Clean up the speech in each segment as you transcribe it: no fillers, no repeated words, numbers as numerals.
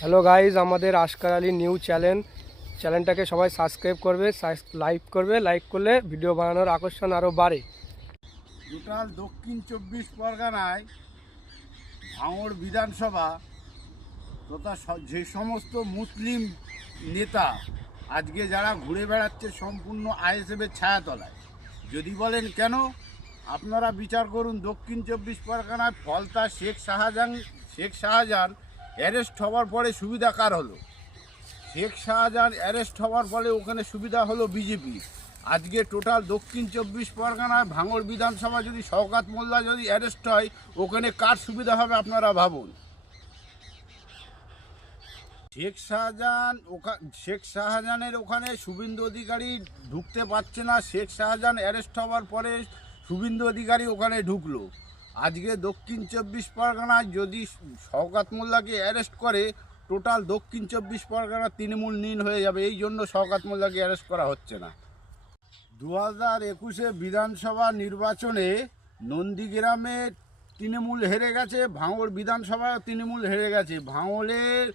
Hello guys, আমাদের আশকার Ali new চ্যানেলটাকে সবাই সাবস্ক্রাইব করবে, লাইক করলে ভিডিও বানানোর আকর্ষণ আরও বাড়ে। টোটাল দক্ষিণ 24 পরগনায় ভাঙড় বিধানসভা তথা যে সমস্ত মুসলিম নেতা আজকে যারা ঘুরে বেড়াচ্ছে সম্পূর্ণ আইএসএফের ছায়াতলায়, যদি বলেন কেন, আপনারা বিচার করুন। দক্ষিণ 24 পরগনায় ফলতা শেখ শাহজাহান অ্যারেস্ট হওয়ার পরে সুবিধা কার হলো? শেখ শাহজাহান অ্যারেস্ট হওয়ার ফলে ওখানে সুবিধা হলো বিজেপি। আজকে টোটাল দক্ষিণ 24 পরগনায় ভাঙড় বিধানসভা যদি শওকত মোল্লা যদি অ্যারেস্ট হয়, ওখানে কার সুবিধা হবে আপনারা ভাবুন। শেখ শাহজাহানের ওখানে শুভেন্দু অধিকারী ঢুকতে পারছে না। শেখ শাহজাহান অ্যারেস্ট হওয়ার পরে শুভেন্দু অধিকারী ওখানে ঢুকলো। আজকে দক্ষিণ 24 পরগনায় যদি শওকত মোল্লাকে অ্যারেস্ট করে, টোটাল দক্ষিণ 24 পরগনা তৃণমূল নীল হয়ে যাবে। এই জন্য শওকত মোল্লাকে অ্যারেস্ট করা হচ্ছে না। 2021 বিধানসভা নির্বাচনে নন্দীগ্রামে তৃণমূল হেরে গেছে, ভাঙড় বিধানসভায় তৃণমূল হেরে গেছে। ভাঙড়ের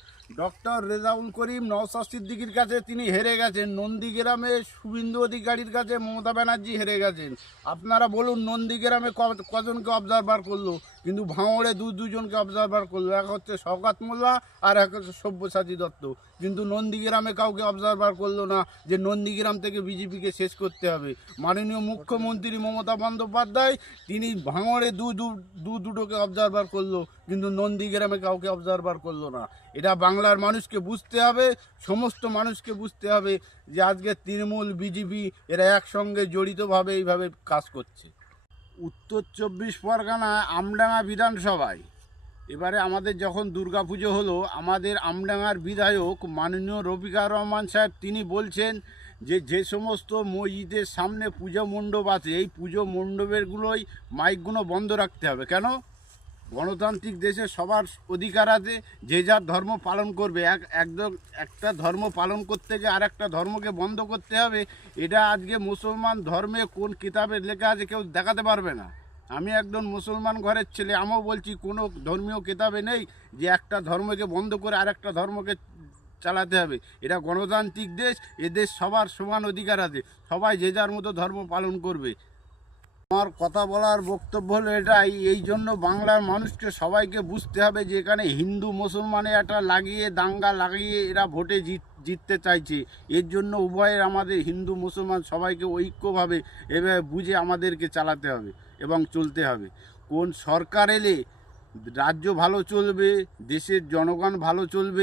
ডক্টর রেজাউল করিম নওশাদ সিদ্দিকীর কাছে তিনি হেরে গেছেন। নন্দীগ্রামে শুভেন্দু অধিকারীর কাছে মমতা ব্যানার্জি হেরে গেছেন। আপনারা বলুন, নন্দীগ্রামে কজনকে অবজারভার করলো, কিন্তু ভাঙড়ে দুজনকে অবজারভার করলো। এক হচ্ছে শওকত মোল্লা আর এক হচ্ছে সব্যসাচী দত্ত। কিন্তু নন্দীগ্রামে কাউকে অবজারভার করলো না যে নন্দীগ্রাম থেকে বিজেপিকে শেষ করতে হবে। মাননীয় মুখ্যমন্ত্রী মমতা বন্দ্যোপাধ্যায় তিনি ভাঙড়ে দুটোকে অবজারভার করলো, কিন্তু নন্দীগ্রামে কাউকে অবজারভার করলো না। এটা বাংলার মানুষকে বুঝতে হবে, সমস্ত মানুষকে বুঝতে হবে যে আজকে তৃণমূল বিজেপি এরা একসঙ্গে জড়িতভাবে এইভাবে কাজ করছে। উত্তর 24 পরগনায় আমডাঙ্গা বিধানসভায় এবারে আমাদের যখন দুর্গাপুজো হলো, আমাদের আমডাঙ্গার বিধায়ক মাননীয় রফিকুর রহমান সাহেব তিনি বলছেন যে সমস্ত মসজিদের সামনে পুজো মণ্ডপ আছে, এই পুজো মণ্ডপেরগুলোই মাইকগুলো বন্ধ রাখতে হবে। কেন? গণতান্ত্রিক দেশে সবার অধিকার আছে, যে যার ধর্ম পালন করবে। একটা ধর্ম পালন করতে গিয়ে আর একটা ধর্মকে বন্ধ করতে হবে, এটা আজকে মুসলমান ধর্মে কোন কিতাবে লেখা আছে কেউ দেখাতে পারবে না। আমি একজন মুসলমান ঘরের ছেলে, আমিও বলছি কোনো ধর্মীয় কিতাবে নেই যে একটা ধর্মকে বন্ধ করে আর একটা ধর্মকে চালাতে হবে। এটা গণতান্ত্রিক দেশ, এদেশ সবার সমান অধিকার আছে, সবাই যে যার মতো ধর্ম পালন করবে। আমার কথা বলার বক্তব্য হলো এটাই, এই জন্য বাংলার মানুষকে সবাইকে বুঝতে হবে যে এখানে হিন্দু মুসলমানে একটা দাঙ্গা লাগিয়ে এরা ভোটে জিততে চাইছে। এর জন্য উভয়ের আমাদের হিন্দু মুসলমান সবাইকে ঐক্যভাবে এভাবে বুঝে আমাদেরকে চালাতে হবে এবং চলতে হবে। কোন সরকার এলে রাজ্য ভালো চলবে, দেশের জনগণ ভালো চলবে।